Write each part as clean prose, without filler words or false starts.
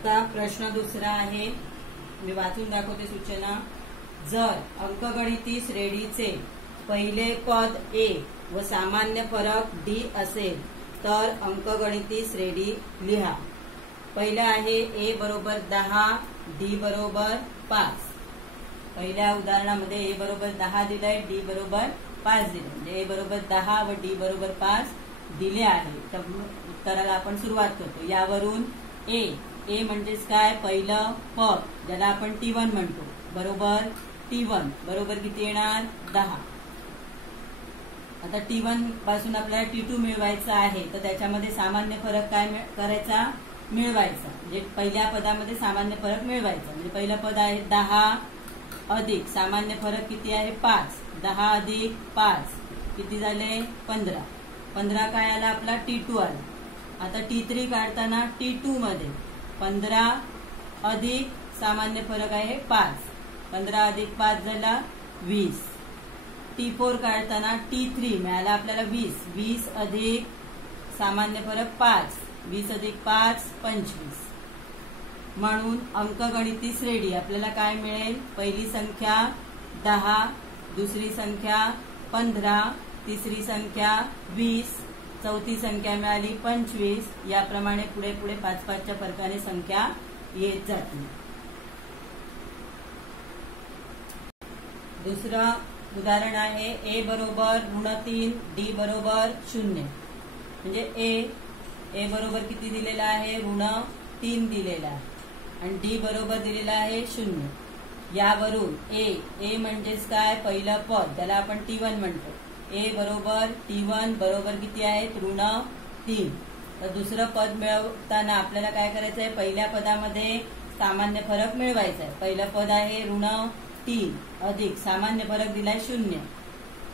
आता प्रश्न दुसरा आहे, मी वाचून दाखवते सूचना। जर अंकगणिती श्रेणीचे पहिले पद ए व सामान्य फरक डी असेल तर अंकगणिती श्रेणी लिहा। पहिला आहे ए बरोबर 10, डी बरोबर 5। पहिल्या उदाहरणामध्ये ए बरोबर 10 दिलाय, डी बरोबर 5 दिले, म्हणजे ए बरोबर 10 व डी बरोबर 5 दिले आहे। तर उत्तराला आपण सुरुवात करतो। यावरून ए म्हणजेच काय, पहिलं पद ज्याला आपण T1 म्हणतो, बरोबर T1 बरोबर किती येणार, 10। आता T1 पासून आपल्याला T2 मिळवायचा आहे, तर त्याच्यामध्ये सामान्य फरक काय करायचा, मिळवायचा। म्हणजे पहिल्या पदामध्ये सामान्य फरक मिळवायचा। म्हणजे पहिलं पद आहे 10 अधिक सामान्य फरक किती आहे 5, 10 अधिक 5 किती झाले 15। 15 काय आला आपला T2 आला। आता T3 काढताना T2 मध्ये 15 अधिक सामान्य फरक आहे 5, 15 अधिक 5 झाला 20। T4 काढताना T3 मिळाला आपल्याला 20, 20 अधिक सामान्य फरक 5, 20 अधिक 5 25। म्हणून अंकगणिती श्रेणी आपल्याला काय मिळेल, पहिली संख्या 10, दुसरी संख्या 15, तिसरी संख्या 20, चौथी संख्या मिळाली 25। याप्रमाणे पुढे पुढे 5-5च्या फरकाने संख्या येत जातील। दुसरं उदाहरण आहे ए बरोबर -3, डी बरोबर 0। म्हणजे ए बरोबर किती दिलेला आहे, -3 दिलेला आहे आणि डी बरोबर दिलेला आहे 0। यावरून ए म्हणजेच काय, पहिलं पद ज्याला आपण T1 म्हणतो, ए बरोबर T1 बरोबर किती आहेत, -3। तर दुसरं पद मिळवताना आपल्याला काय करायचं आहे, पहिल्या पदामध्ये सामान्य फरक मिळवायचा आहे। पहिलं पद आहे -3 अधिक सामान्य फरक दिलाय 0।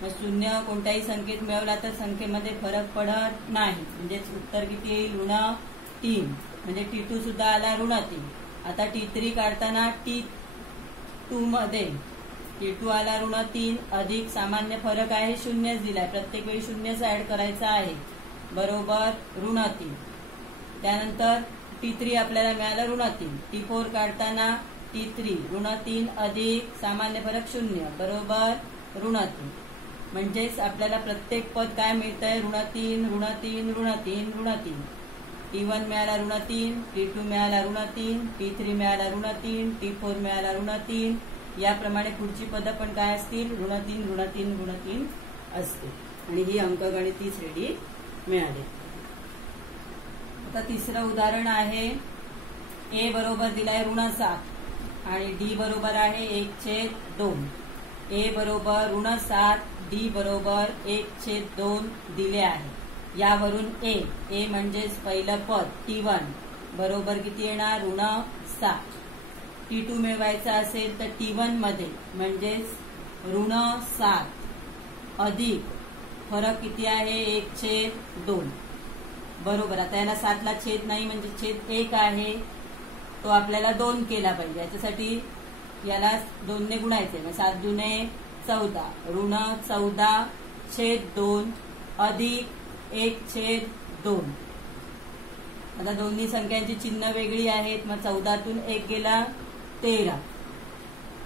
मग 0 कोणत्याही संख्येत मिळवला तर संख्येमध्ये फरक पडत नाही, म्हणजेच उत्तर किती येईल, -3। म्हणजे T2 सुद्धा आला -3। आता T3 काढताना T2 मध्ये T2 आला -3 अधिक सामान्य फरक आहे 0 दिलाय, प्रत्येक वेळी 0 ऍड करायचा आहे, बरोबर -3। त्यानंतर T3 आपल्याला मिळाला -3। T4 काढताना T3 -3 अधिक सामान्य फरक 0 बरोबर -3। म्हणजेच आपल्याला प्रत्येक पद काय मिळतंय, ऋण 3। T1 मिळाला -3, T2 मिळाला -3, T3 मिळाला -3, T4 मिळाला -3। याप्रमाणे पुढची पदं पण काय असतील, ऋण 3 असतील आणि ही अंकगणिती श्रेणी मिळाली। आता तिसरं उदाहरण आहे, ए बरोबर दिलाय -7 आणि डी बरोबर आहे 1/2। ए बरोबर -7, डी बरोबर 1/2 दिले आहे। यावरून ए म्हणजेच पहिलं पद T1 बरोबर किती येणार, -7। T2 मिळवायचा असेल तर T1 मध्ये म्हणजेच -7 अधिक फरक किती आहे 1/2 बरोबर। आता याला 7 ला छेद नाही म्हणजे छेद 1 आहे, तो आपल्याला 2 केला पाहिजे। याच्यासाठी याला 2 ने गुणायचे, मग 7 दुने 14, -14/2 अधिक 1/2। आता दोन्ही संख्यांची चिन्ह वेगळी आहेत, मग 14तून 1 गेला 13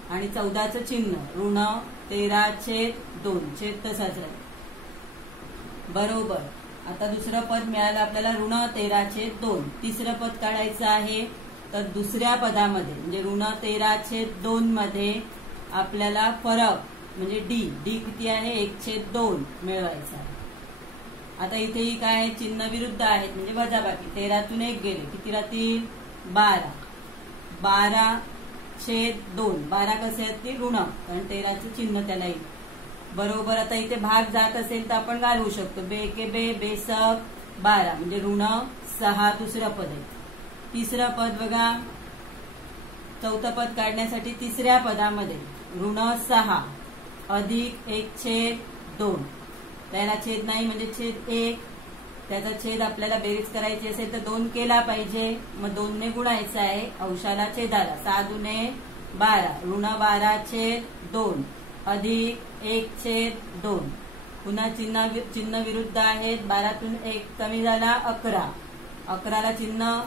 आणि 14चं चिन्ह -13/2, छेद तसाच राहील, बरोबर। आता दुसरं पद मिळालं आपल्याला -13/2। तिसरं पद काढायचं आहे, तर दुसऱ्या पदामध्ये म्हणजे -13/2 मध्ये आपल्याला फरक म्हणजे डी किती आहे 1/2 मिळवायचा आहे। आता इथेही काय चिन्ह विरुद्ध आहेत, म्हणजे वजाबाकी, 13तून 1 गेले किती राहतील 12, 12/2। 12 कसे असतील, ऋण, कारण 13चं चिन्ह त्याला येईल, बरोबर। आता इथे भाग जात असेल तर आपण घालवू शकतो, बेसक 12 म्हणजे -6 दुसरं पद आहे। तिसरं पद बघा, चौथं पद काढण्यासाठी तिसऱ्या पदामध्ये -6 अधिक 1/2, त्याला छेद नाही म्हणजे छेद 1, त्याचा छेद आपल्याला बेरीज करायची असेल तर 2 केला पाहिजे, मग 2 ने गुणायचा आहे अंशाला छेदाला, 6 दुने 12, -12/2 अधिक 1/2। पुन्हा चिन्ह विरुद्ध आहेत, 12तून 1 कमी झाला 11, 11ला चिन्ह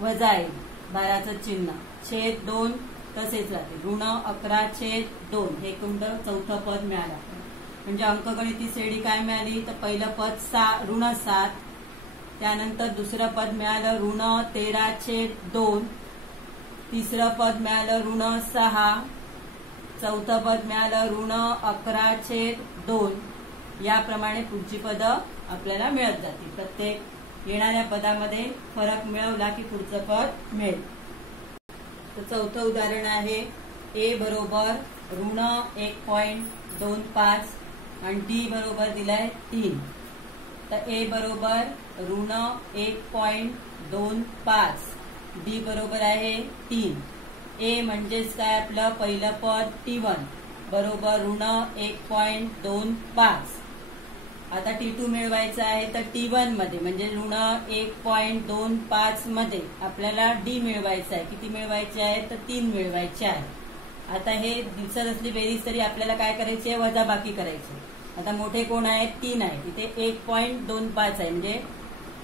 वजा येईल, भाराचं चिन्ह, छेद 2 तसेच राहते, ऋण 11/2 हे कोणतं चौथं पद मिळालं. म्हणजे अंकगणिती श्रेणी काय मिळाली तर पहिलं पद ऋण 7, त्यानंतर दुसरं पद मिळालं ऋण 13/2, तिसरं पद मिळालं ऋण 6, चौथं पद मिळालं ऋण 11/2. याप्रमाणे पुढची पदं आपल्याला मिळत जातील. प्रत्येक येणाऱ्या पदामध्ये फरक मिळवला की पुढचं पद मिळेल. तर चौथं उदाहरण आहे ए बरोबर ऋण 1.25 आणि डी बरोबर दिलाय 3. तर ए बरोबर ऋण 1.25, डी बरोबर आहे 3. ए म्हणजेच काय आपलं पहिलं पद T1 बरोबर ऋण 1.25. आता T2 मिळवायचं आहे तर T1 मध्ये म्हणजे ऋण 1.25 मध्ये आपल्याला डी मिळवायचं आहे. किती मिळवायचे आहे तर 3 मिळवायचे आहे. आता हे दिसत असली बेरीज तरी आपल्याला काय करायची आहे वजाबाकी करायची. आता मोठे कोण आहेत 3 आहे, इथे 1.25 आहे म्हणजे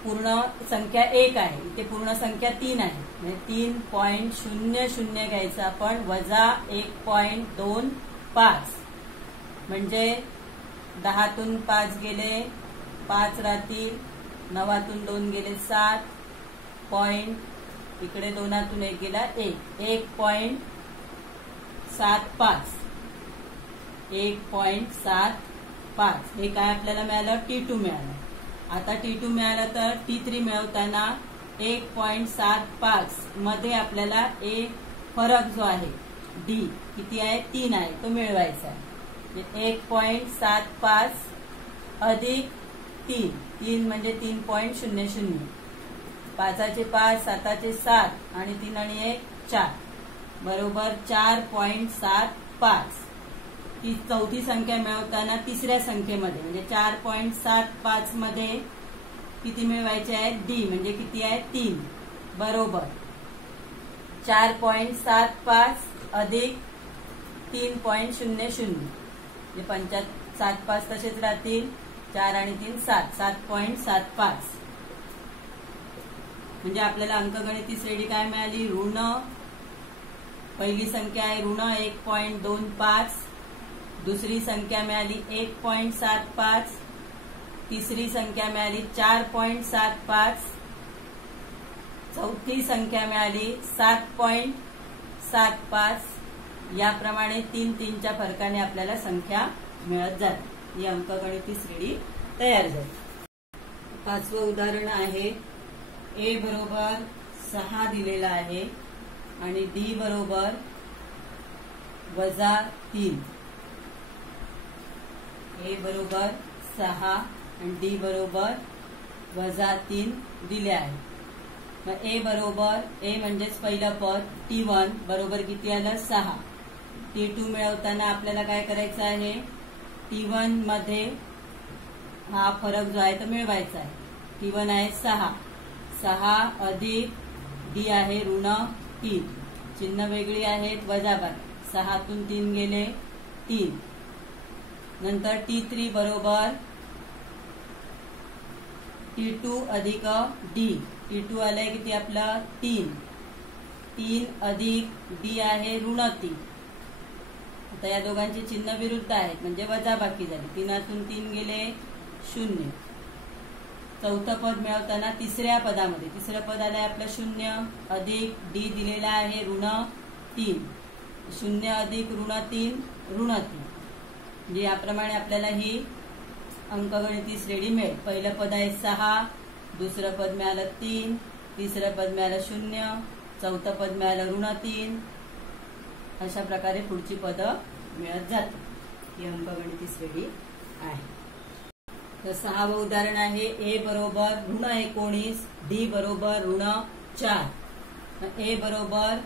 पूर्ण संख्या 1 आहे, इथे पूर्ण संख्या 3 आहे म्हणजे 3.00 घ्यायचं आपण वजा 1.25 म्हणजे 10तून 5 गेले 5 राहतील, 9तून 2 गेले 7 पॉइंट, इकडे 2तून 1 गेला 1.75 हे काय आपल्याला मिळालं T2 मिळालं. आता T2 मिळालं तर T3 मिळवताना 1.75 मध्ये आपल्याला एक फरक जो आहे डी किती आहे 3 आहे तो मिळवायचा आहे. 1.75 अधिक 3 म्हणजे 3.00, 5चे 5, 7चे 7 आणि 3 आणि 1 4 बरोबर 4.75. ही चौथी संख्या मिळवताना तिसऱ्या संख्येमध्ये म्हणजे 4.75 मध्ये किती मिळवायचे आहे डी म्हणजे किती आहे 3 बरोबर 4.75 अधिक 3.00 म्हणजे 75 तसेच राहतील, 4 आणि 3 7, 7.75. म्हणजे आपल्याला अंकगणिती श्रेणी काय मिळाली ऋण पहिली संख्या आहे ऋण 1.25, दुसरी संख्या मिळाली 1.75, तिसरी संख्या मिळाली 4.75, चौथी संख्या मिळाली 7.75. याप्रमाणे 3-3च्या फरकाने आपल्याला संख्या मिळत जाते. ही अंकगणिती श्रेणी तयार झाली. पाचवं उदाहरण आहे ए बरोबर 6 दिलेला आहे आणि डी बरोबर -3. ए बरोबर 6 आणि डी बरोबर -3 दिले आहे. मग ए बरोबर ए म्हणजेच पहिलं पद T1 बरोबर किती आलं 6. T2 मिळवताना आपल्याला काय करायचं आहे T1 मध्ये हा फरक जो आहे तो मिळवायचा आहे. T1 आहे 6 अधिक डी आहे ऋण 3, चिन्ह वेगळी आहेत वजाबाकी, 6तून 3 गेले 3. नंतर T3 बरोबर T2 अधिक डी, T2 आलंय किती आपलं 3 अधिक डी आहे ऋण 3. आता या दोघांचे चिन्ह विरुद्ध आहेत म्हणजे वजाबाकी झाली, 3तून 3 गेले 0. चौथं पद मिळवताना तिसऱ्या पदामध्ये तिसरं पद आलंय आपलं 0 अधिक डी दिलेला आहे ऋण 3, 0 अधिक ऋण 3 ऋण 3. म्हणजे याप्रमाणे आपल्याला ही अंकगणिती श्रेणी मिळेल. पहिलं पद आहे 6, दुसरं पद मिळालं 3, तिसरं पद मिळालं 0, चौथं पद मिळालं ऋण 3. अशा प्रकारे पुढची पदं मिळत जातात. ही अंकगणिती श्रेणी आहे. तर 6वं उदाहरण आहे ए बरोबर ऋण 19, डी बरोबर ऋण 4. ए बरोबर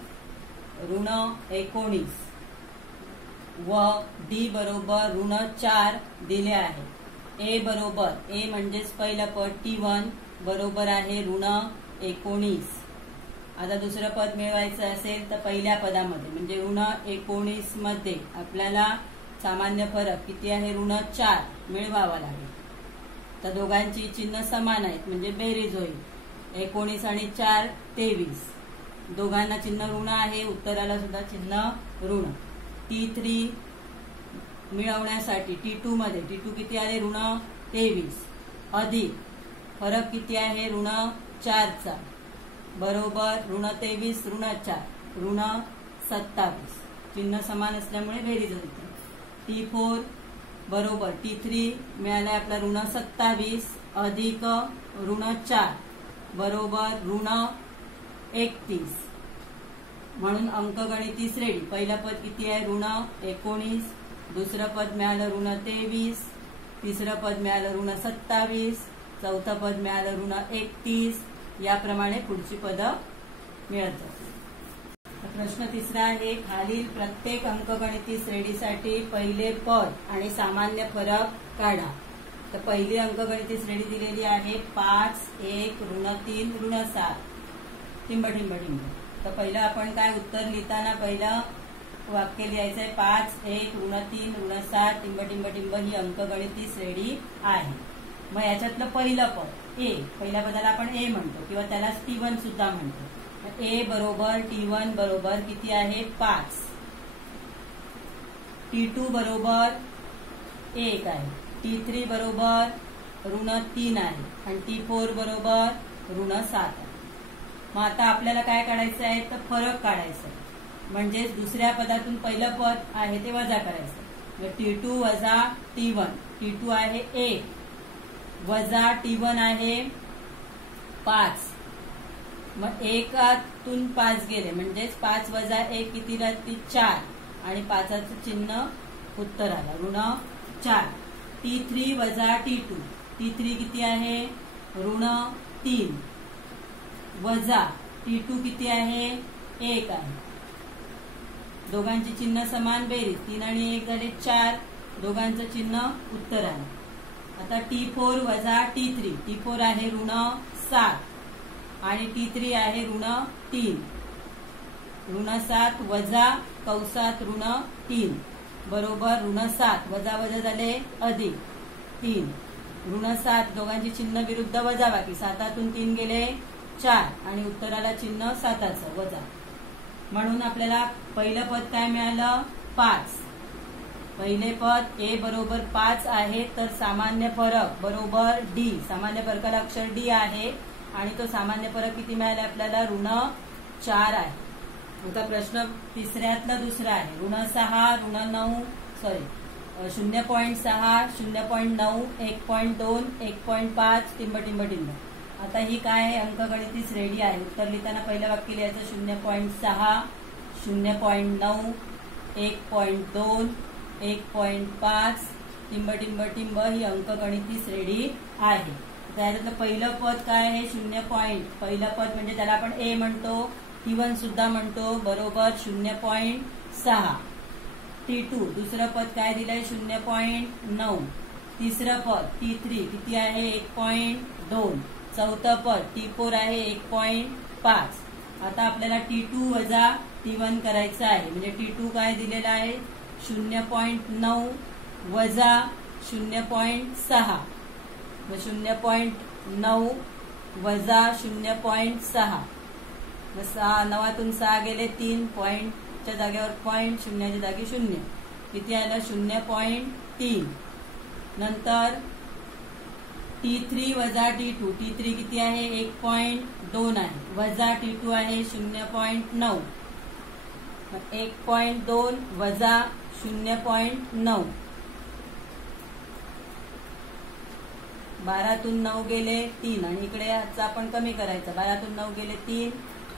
ऋण 19 व डी बरोबर ऋण 4 दिले आहे. ए बरोबर ए म्हणजेच पहिलं पद T1 बरोबर आहे ऋण 19. आता दुसरं पद मिळवायचं असेल तर पहिल्या पदामध्ये म्हणजे ऋण 19 मध्ये आपल्याला सामान्य फरक किती आहे ऋण 4 मिळवावा लागेल. तर दोघांची चिन्ह समान आहेत म्हणजे बेरीज होईल. 19 आणि 4 23. दोघांना चिन्ह ऋण आहे, उत्तराला सुद्धा चिन्ह ऋण. T3 मिळवण्यासाठी T2 मध्ये T2 किती आले ऋण 23 अधिक फरक किती आहे ऋण 4चा बरोबर ऋण 23 ऋण 4 ऋण 27. चिन्ह समान असल्यामुळे बेरीज होते. T4 बरोबर T3 मिळाला आपला ऋण 27 अधिक ऋण 4 बरोबर ऋण 31. म्हणून अंकगणिती श्रेणी पहिलं पद किती आहे ऋण 19, दुसरं पद मिळालं ऋण 23, तिसरं पद मिळालं ऋण 27, चौथं पद मिळालं ऋण 31. याप्रमाणे पुढची पद मिळतात. प्रश्न तिसरा आहे खालील प्रत्येक अंकगणिती श्रेणीसाठी पहिले पद आणि सामान्य फरक काढा. तर पहिली अंकगणिती श्रेणी दिलेली आहे 5 1 ऋण 3 ऋण 7 टिंब टिंब टिंब. तर पहिलं आपण काय उत्तर लिहिताना पहिलं वाक्य लिहायचं आहे 5 1 ऋण 3 ऋण 7 टिंब टिंब टिंब ही अंकगणिती श्रेणी आहे. मग याच्यातलं पहिलं पद ए, पहिल्या पदाला आपण ए म्हणतो किंवा त्याला T1 सुद्धा म्हणतो. ए बरोबर T1 बरोबर किती आहे 5, T2 बरोबर 1 आहे, T3 बरोबर ऋण 3 आहे आणि T4 बरोबर ऋण 7 आहे. मग आता आपल्याला काय काढायचं आहे तर फरक काढायचा आहे. म्हणजेच दुसऱ्या पदातून पहिलं पद आहे ते वजा करायचं. T2 वजा T1, T2 आहे 1 वजा T1 आहे 5. मग 1तून 5 गेले म्हणजेच 5 वजा 1 किती राहते 4 आणि 5चं चिन्ह उत्तर आलं ऋण 4. T3 वजा T2, T3 किती आहे ऋण 3 वजा T2 किती आहे 1 आहे. दोघांची चिन्ह समान बेरीज 3 आणि 1 झाले 4. दोघांचं चिन्ह उत्तर आलं. आता T4 वजा T3, T4 आहे ऋण 7 आणि T3 आहे ऋण 3. ऋण 7 वजा कंसात ऋण 3 बरोबर ऋण 7 वजा वजा झाले अधिक 3 ऋण 7. दोघांची चिन्ह विरुद्ध वजा बाकी 7तून 3 गेले 4 आणि उत्तराला चिन्ह 7चं वजा. म्हणून आपल्याला पहिलं पद काय मिळालं 5. पहिले पद ए बरोबर 5 आहे तर सामान्य फरक बरोबर डी. सामान्य फरकाला अक्षर डी आहे आणि तो सामान्य फरक किती मिळाला आपल्याला ऋण 4 आहे. आता प्रश्न तिसऱ्यातला दुसरा आहे ऋण 6 ऋण 9 0.6 0.9 1.2 1.5 टिंब टिंब टिंब. आता ही काय आहे अंकगणिती श्रेणी आहे. उत्तर लिहिताना पहिलं वाक्य लिहायचं 0.6 0.9 1.2 1.5 टिंब टिंब टिंब ही अंकगणिती श्रेणी आहे. त्याच्यातलं पहिलं पद काय आहे 0. पहिलं पद म्हणजे त्याला आपण ए म्हणतो, T1 सुद्धा म्हणतो बरोबर 0.6. T2 दुसरं पद काय दिलंय 0.9. तिसरं पद T3 किती आहे 1.2. चौथं पद T4 आहे 1.5. आता आपल्याला T2 वजा T1 करायचं आहे. म्हणजे T2 काय दिलेला आहे 0.9 वजा 0.6. 0.9 वजा 0.6. 9तून 6 गेले 3 पॉइंटच्या जागेवर पॉइंट, शून्याच्या जागी 0 किती आलं 0.3. नंतर T3 वजा T2, T3 किती आहे 1.2 आहे वजा T2 आहे 0.9. 1.2 वजा 0.9. 12तून 9 गेले 3 आणि इकडे आजचा आपण कमी करायचा. 12तून 9 गेले 3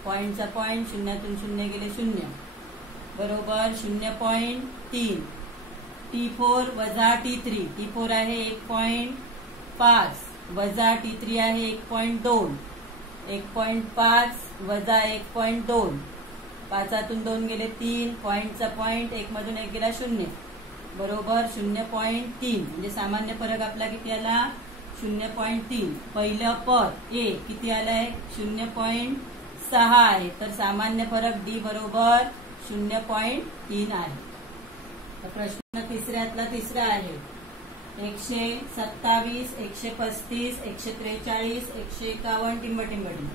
पॉइंटचा पॉइंट, शून्यातून 0 गेले 0 बरोबर 0.3. T4 वजा T3, T4 आहे 1.5 वजा T3 आहे 1.2. 1.5 वजा 1.2. 5तून 2 गेले 3 पॉइंटचा पॉइंट, 1 मधून 1 गेला 0 बरोबर 0.3. म्हणजे सामान्य फरक आपला किती आला 0.3. पहिलं पद ए किती आलंय 0.6 आहे तर सामान्य फरक डी बरोबर 0.3 आहे. प्रश्न तिसऱ्यातला तिसरा आहे 127 135 143 151 टिंब टिंब टिंब.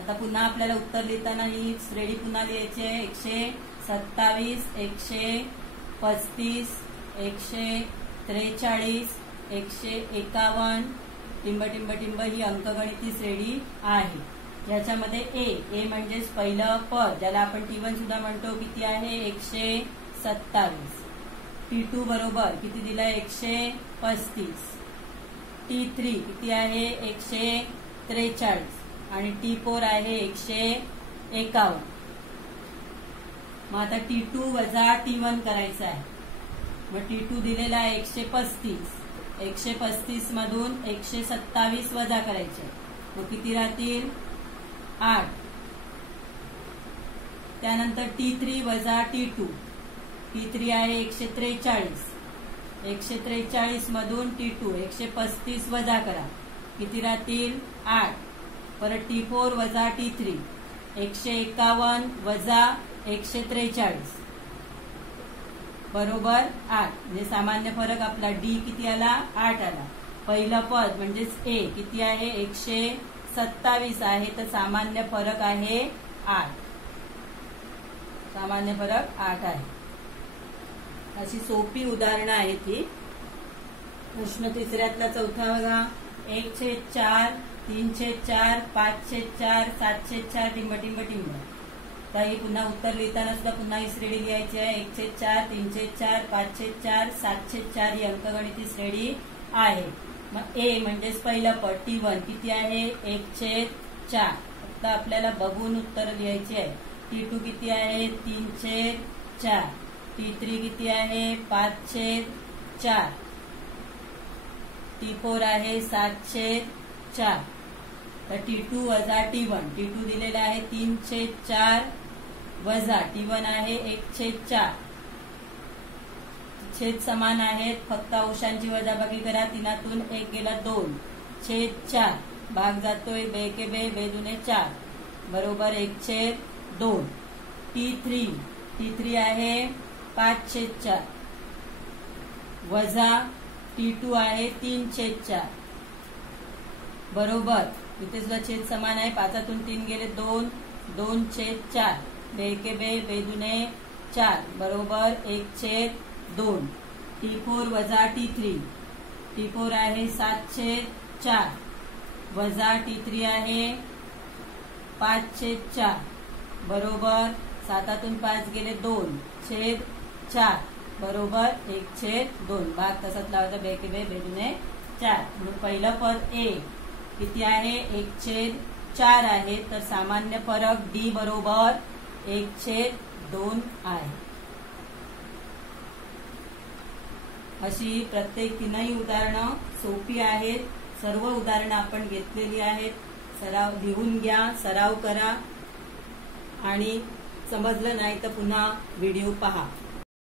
आता पुन्हा आपल्याला उत्तर लिहिताना ही श्रेणी पुन्हा लिहायची आहे. 127, 135, 143, 151 टिंब टिंब टिंब ही अंकगणिती श्रेणी आहे. याच्यामध्ये ए म्हणजेच पहिलं पद ज्याला आपण T1 सुद्धा म्हणतो किती आहे 127. T2 बरोबर किती दिलाय 135. T3 किती आहे 143 आणि T4 आहे 151. मग आता T2 वजा T1 करायचं आहे. मग T2 दिलेला आहे 135. 135 मधून 127 वजा करायचे. मग किती राहतील 8. त्यानंतर T3 वजा T2. T3 आहे 143. 143 मधून T2 135 वजा करा. किती राहतील 8. परत T4 वजा T3 151 वजा 143 बरोबर 8. म्हणजे सामान्य फरक आपला डी किती आला 8 आला. पहिलं पद म्हणजेच ए किती आहे 127 आहे तर सामान्य फरक आहे 8. सामान्य फरक 8 आहे. अशी सोपी उदाहरणं आहेत ही. प्रश्न तिसऱ्यातला चौथा बघा. 1/4, 3/4, 5/4, 7/4 टिंब टिंब टिंब. तर ही पुन्हा उत्तर लिहिताना सुद्धा पुन्हा ही श्रेणी लिहायची आहे. 1/4, 3/4, 5/4, 7/4 ही अंकगणिती श्रेणी आहे. मग ए म्हणजेच पहिलं पद T1 किती आहे 1/4. फक्त आपल्याला बघून उत्तर लिहायची आहे. T2 किती आहे 3/4. T3 किती आहे 5/4. T4 आहे 7/4. तर T2 वजा T1. T2 दिलेला आहे 3/4 वजा T1 आहे 1/4. छेद समान आहेत फक्त अंशांची वजाबाकी करा. 3तून 1 गेला 2/4. भाग जातोय 2 के 2 2 दुने 4 बरोबर 1/2. T3 आहे 5/4 वजा T2 आहे 3/4 बरोबर. इथे सुद्धा छेद समान आहे. 5तून 3 गेले 2 2/4 2 के 2 2 दुने 4 बरोबर 1/2. T4 वजा T3. T4 आहे 7/4 वजा T3 आहे 5/4 बरोबर 7तून 5 गेले 2/4 बरोबर 1/2. भाग तसाच लावायचा 2 के 2 2 दुने 4. म्हणून पहिलं पद ए किती आहे 1/4 आहे तर सामान्य फरक डी बरोबर 1/2 आहे. अशी प्रत्येक तीनही उदाहरणं सोपी आहेत. सर्व उदाहरणं आपण घेतलेली आहेत. सराव लिहून घ्या, सराव करा आणि समजलं नाही तर पुन्हा व्हिडिओ पहा.